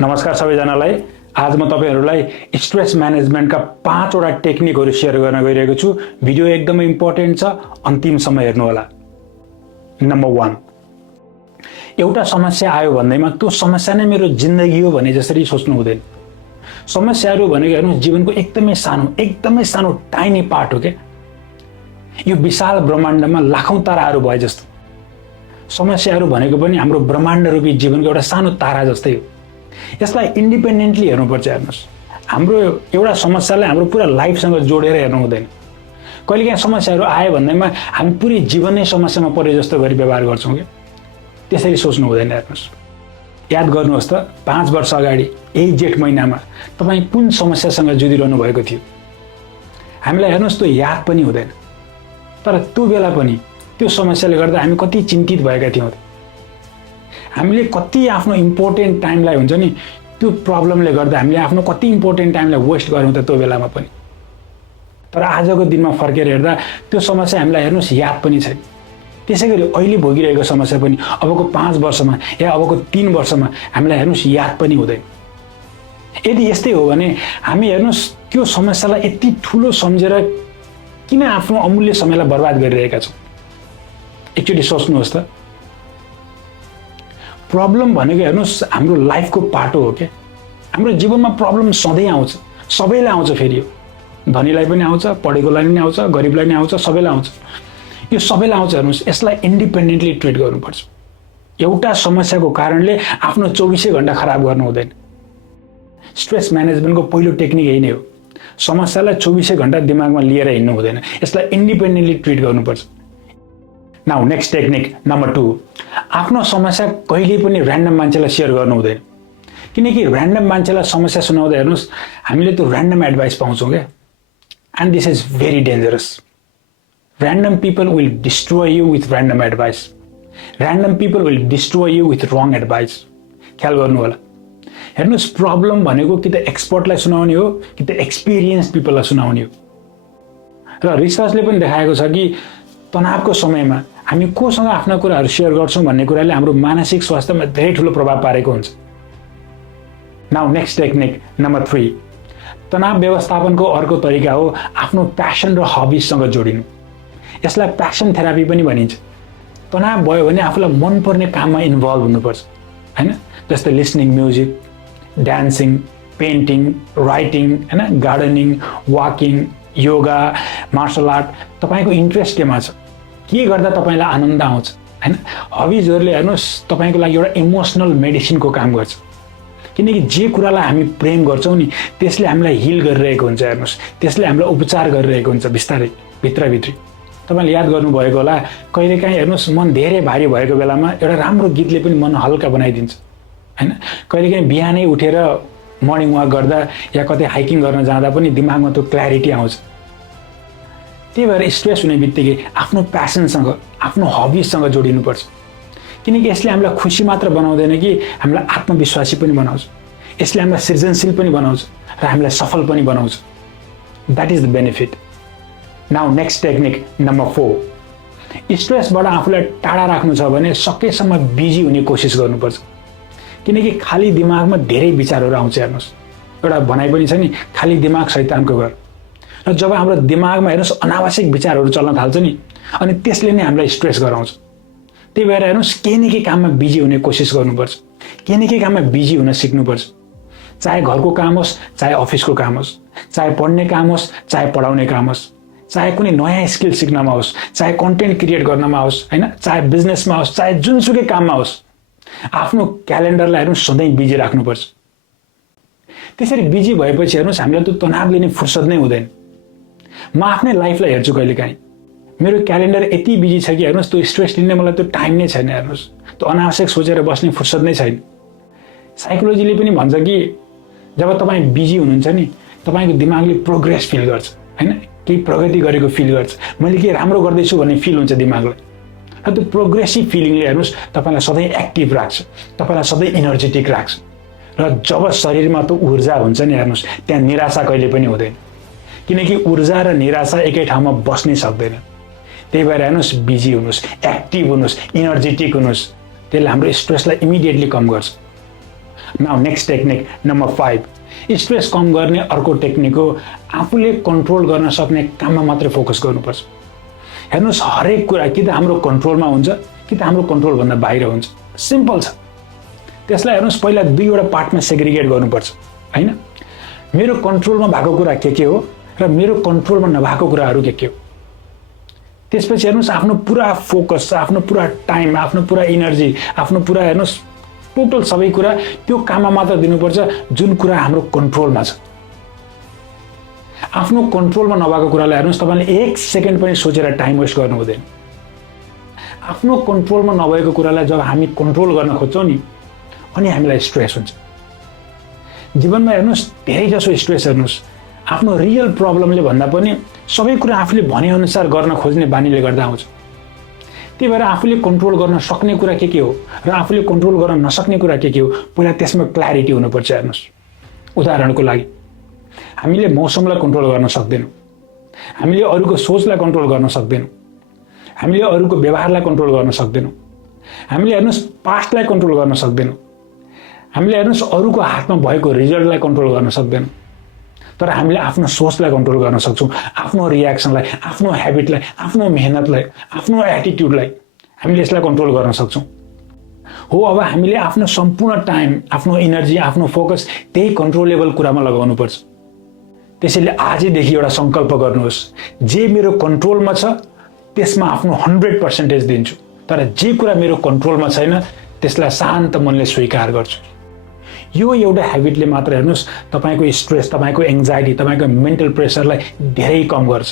नमस्कार सबैजनालाई। आज म तपाईहरुलाई स्ट्रेस म्यानेजमेन्टका 5 वटा टेक्निकहरु शेयर गर्न गइरहेको छु। भिडियो एकदमै इम्पोर्टेन्ट छ, अन्तिमसम्म हेर्नु होला। नम्बर 1, एउटा समस्या आयो भन्दैमा त्यो समस्या नै मेरो जिन्दगी हो भने जसरी सोच्नु हुँदैन। समस्याहरु भनेको हेर्नु जीवनको एकदमै सानो टाइनी पार्ट हो के। यो विशाल ब्रह्माण्डमा लाखौं ताराहरु भए जस्तो समस्याहरु भनेको पनि हाम्रो ब्रह्माण्ड रूपी जीवनको एउटा सानो तारा जस्तै हो। यसलाई इन्डिपेन्डेन्टली हेर्नुपर्छ। हेर्नुस्, हाम्रो एउटा समस्यालाई हाम्रो पुरा लाइफसँग जोडेर हेर्नु हुँदैन। कहिलेकाहीँ समस्याहरु आए भन्दैमा हामी पुरै जीवन नै समस्यामा परे जस्तो गरी व्यवहार गर्छौं के। त्यसरी सोच्नु हुँदैन। हेर्नुस्, याद गर्नुहोस् त 5 वर्ष अगाडि यही जेठ महिनामा तपाई कुन समस्यासँग जुधिरहनु भएको थियो। हामीलाई हेर्नुस् त्यो याद पनि हुँदैन। तर त्यो बेला पनि त्यो समस्याले गर्दा हामी कति चिन्तित भएका थियौं। हामीले कति आफ्नो इम्पोर्टेन्ट टाइमलाई हुन्छ नि त्यो प्रब्लमले गर्दा हामीले आफ्नो कति इम्पोर्टेन्ट टाइमलाई वेस्ट गर्यौं त त्यो बेलामा पनि। तर आजको दिनमा फर्केर हेर्दा त्यो समस्या हामीलाई हेर्नुस् याद पनि छैन। त्यसैगरी अहिले भोगिरहेको समस्या पनि अबको 5 वर्षमा या अबको 3 वर्षमा हामीलाई हेर्नुस् याद पनि हुँदैन। यदि यस्तै हो भने हामी हेर्नुस् त्यो समस्यालाई यति ठूलो सम्झेर किन आफ्नो अमूल्य समयलाई बर्बाद गरिरहेका छौं। एकचोटी सोच्नुहोस् त। प्रब्लम भनेको हेर्नुस् हाम्रो लाइफको पाटो हो के। हाम्रो जीवनमा प्रब्लम सधैँ आउँछ, सबैलाई आउँछ। फेरि यो धनीलाई पनि आउँछ, पढेकोलाई पनि आउँछ, गरिबलाई पनि आउँछ, सबैलाई आउँछ। यो सबैलाई आउँछ। हेर्नुस्, यसलाई इन्डिपेन्डेन्टली ट्रिट गर्नुपर्छ। एउटा समस्याको कारणले आफ्नो 24 घण्टा खराब गर्नु हुँदैन। स्ट्रेस म्यानेजमेन्टको पहिलो टेक्निक यही नै हो। समस्यालाई 24 घण्टा दिमागमा लिएर हिँड्नु हुँदैन। यसलाई इन्डिपेन्डेन्टली ट्रिट गर्नुपर्छ। नाउ नेक्स्ट टेक्निक नम्बर 2, आफ्नो समस्या कहिले पनि र्यान्डम मान्छेलाई शेयर गर्नु हुँदैन। किनकि र्यान्डम मान्छेलाई समस्या सुनाउँदा हेर्नुस् हामीले त्यो र्यान्डम एडभाइस पाउँछौं के। And this is very dangerous. Random people will destroy you with random advice. Random people will destroy you with wrong advice. ख्याल गर्नु होला। हेर्नुस्, प्रब्लम भनेको कि त एक्सपर्टलाई सुनाउने हो कि त एक्सपिरियन्स पिपललाई सुनाउने हो। र रिसर्चले पनि देखाएको छ कि तनावको समयमा हामी कोसँग आफ्ना कुराहरू शेयर गर्छौं भन्ने कुराले हाम्रो मानसिक स्वास्थ्यमा धेरै ठूलो प्रभाव पारेको हुन्छ। नाउ नेक्स्ट टेक्निक नम्बर 3, तनाव व्यवस्थापनको अर्को तरिका हो आफ्नो प्यासन र हबीसँग जोडिनु। यसलाई प्यासन थेरापी पनि भनिन्छ। तनाव भयो भने आफूलाई मनपर्ने काममा इन्भल्भ हुनुपर्छ, हैन? जस्तै listening music, dancing, painting, writing, हैन, gardening, walking, yoga, martial art. तपाईको इन्ट्रेस्ट केमा छ? के गर्दा तपाईलाई आनन्द आउँछ, हैन? हबीजहरुले हेर्नुस् तपाईको लागि एउटा इमोसनल मेडिसिनको काम गर्छ। किनकि जे कुरालाई हामी प्रेम गर्छौं नि त्यसले हामीलाई हिल गरिरहेको हुन्छ। हेर्नुस्, त्यसले हामीलाई उपचार गरिरहेको हुन्छ बिस्तारै भित्रभित्री। तपाईले याद गर्नुभएको होला, कहिलेकाहीँ हेर्नुस् मन धेरै भारी भएको बेलामा एउटा राम्रो गीतले पनि मन हल्का बनाइदिन्छ, हैन? कहिलेकाहीँ बिहानै उठेर मर्निङ वाक गर्दा या कतै हाइकिङ गर्न जाँदा पनि दिमागमा त्यो क्ल्यारिटी आउँछ। त्यही भएर स्ट्रेस हुने बित्तिकै आफ्नो प्यासनसँग, आफ्नो हबीसँग जोडिनुपर्छ। किनकि यसले हामीलाई खुसी मात्र बनाउँदैन कि हामीलाई आत्मविश्वासी पनि बनाउँछ। यसले हामीलाई सृजनशील पनि बनाउँछ र हामीलाई सफल पनि बनाउँछ। That is the benefit. Now next technique number 4, स्ट्रेसबाट आफूलाई टाढा राख्नु छ भने सकेसम्म बिजी हुने कोसिस गर्नुपर्छ। किनकि खाली दिमागमा धेरै विचारहरू आउँछ। हेर्नुस्, एउटा भनाइ पनि छ नि, खाली दिमाग शैतानको घर। र जब हाम्रो दिमागमा हेर्नुस् अनावश्यक विचारहरू चल्न थाल्छ नि अनि त्यसले नै हामीलाई स्ट्रेस गराउँछ। त्यही भएर हेर्नुस् केही न केही काममा बिजी हुने कोसिस गर्नुपर्छ। केही न केही काममा बिजी हुन सिक्नुपर्छ। चाहे घरको काम होस्, चाहे अफिसको काम होस्, चाहे पढ्ने काम होस्, चाहे पढाउने काम होस्, चाहे कुनै नयाँ स्किल सिक्नमा होस्, चाहे कन्टेन्ट क्रिएट गर्नमा होस्, हैन, चाहे बिजनेसमा होस्, चाहे जुनसुकै काममा होस्, आफ्नो क्यालेन्डरलाई हेर्नुस् सधैँ बिजी राख्नुपर्छ। त्यसरी बिजी भएपछि हेर्नुस् हामीलाई त्यो तनाव लिने फुर्सद नै हुँदैन। म आफ्नै लाइफलाई हेर्छु, कहिलेकाहीँ मेरो क्यालेन्डर यति बिजी छ कि हेर्नुस् त्यो स्ट्रेस लिने मलाई त्यो टाइम नै छैन। हेर्नुस्, त्यो अनावश्यक सोचेर बस्ने फुर्सद नै छैन। साइकोलोजीले पनि भन्छ कि जब तपाईँ बिजी हुनुहुन्छ नि तपाईको दिमागले प्रोग्रेस फिल गर्छ, हैन? केही प्रगति गरेको फिल गर्छ। मैले केही राम्रो गर्दैछु भन्ने फिल हुन्छ दिमागलाई। र त्यो प्रोग्रेसिभ फिलिङले हेर्नुस् तपाईलाई सधैँ एक्टिभ राख्छ, तपाईलाई सधैँ एनर्जेटिक राख्छ। र जब शरीरमा त्यो ऊर्जा हुन्छ नि हेर्नुस् त्यहाँ निराशा कहिले पनि हुँदैन। किनकि ऊर्जा र निराशा एकै ठाउँमा बस्नै सक्दैन। त्यही भएर हेर्नुस् बिजी हुनुस्, एक्टिभ हुनुस्, एनर्जेटिक हुनुस्। त्यसले हाम्रो स्ट्रेसलाई इमिडिएटली कम गर्छ। Now next technique number 5, stress कम गर्ने अर्को टेक्निक हो आफूले कन्ट्रोल गर्न सक्ने काममा मात्रै फोकस गर्नुपर्छ। हेर्नुहोस्, हरेक कुरा कि त हाम्रो कन्ट्रोलमा हुन्छ कि त हाम्रो कन्ट्रोलभन्दा बाहिर हुन्छ। सिम्पल छ। त्यसलाई हेर्नुहोस्, पहिला 2वटा पार्टमा सेग्रिगेट गर्नुपर्छ होइन। मेरो कन्ट्रोलमा भएको कुरा के हो र मेरो कन्ट्रोलमा नभएको कुराहरू के हो। त्यसपछि हेर्नुहोस्, आफ्नो पुरा फोकस, आफ्नो पुरा टाइम, आफ्नो पुरा इनर्जी, आफ्नो पुरा हेर्नुहोस् टोटल सबै कुरा त्यो काममा मात्र दिनुपर्छ जुन कुरा हाम्रो कन्ट्रोलमा छ। आफ्नो कन्ट्रोलमा नभएको कुरालाई हेर्नुहोस्, तपाईँले 1 सेकेन्ड पनि सोचेर टाइम वेस्ट गर्नु हुँदैन। आफ्नो कन्ट्रोलमा नभएको कुरालाई जब हामी कन्ट्रोल गर्न खोज्छौँ नि, अनि हामीलाई स्ट्रेस हुन्छ। जीवनमा हेर्नुहोस्, धेरै जसो स्ट्रेस हेर्नुहोस् आफ्नो रियल प्रब्लमले भन्दा पनि सबै कुरा आफूले भनेअनुसार गर्न खोज्ने बानीले गर्दा आउँछ। त्यही भएर आफूले कन्ट्रोल गर्न सक्ने कुरा के हो र आफूले कन्ट्रोल गर्न नसक्ने कुरा के हो, पहिला त्यसमा क्ल्यारिटी हुनुपर्छ। हेर्नुहोस्, उदाहरणको लागि हामीले मौसमलाई कन्ट्रोल गर्न सक्दैनौँ, हामीले अरूको सोचलाई कन्ट्रोल गर्न सक्दैनौँ, हामीले अरूको व्यवहारलाई कन्ट्रोल गर्न सक्दैनौँ, हामीले हेर्नुहोस् पास्टलाई कन्ट्रोल गर्न सक्दैनौँ, हामीले हेर्नुहोस् अरूको हातमा भएको रिजल्टलाई कन्ट्रोल गर्न सक्दैनौँ। तर हामीले आफ्नो सोचलाई कन्ट्रोल गर्न सक्छौँ, आफ्नो रियाक्सनलाई, आफ्नो ह्याबिटलाई, आफ्नो मेहनतलाई, आफ्नो एटिट्युडलाई हामीले यसलाई कन्ट्रोल गर्न सक्छौँ। हो, अब हामीले आफ्नो सम्पूर्ण टाइम, आफ्नो इनर्जी, आफ्नो फोकस त्यही कन्ट्रोलेबल कुरामा लगाउनुपर्छ। त्यसैले आजैदेखि एउटा सङ्कल्प गर्नुहोस्, जे मेरो कन्ट्रोलमा छ त्यसमा आफ्नो 100% दिन्छु, तर जे कुरा मेरो कन्ट्रोलमा छैन त्यसलाई शान्त मनले स्वीकार गर्छु। यो एउटा ह्याबिटले मात्र हेर्नुहोस् तपाईँको स्ट्रेस, तपाईँको एङ्जाइटी, तपाईँको मेन्टल प्रेसरलाई धेरै कम गर्छ।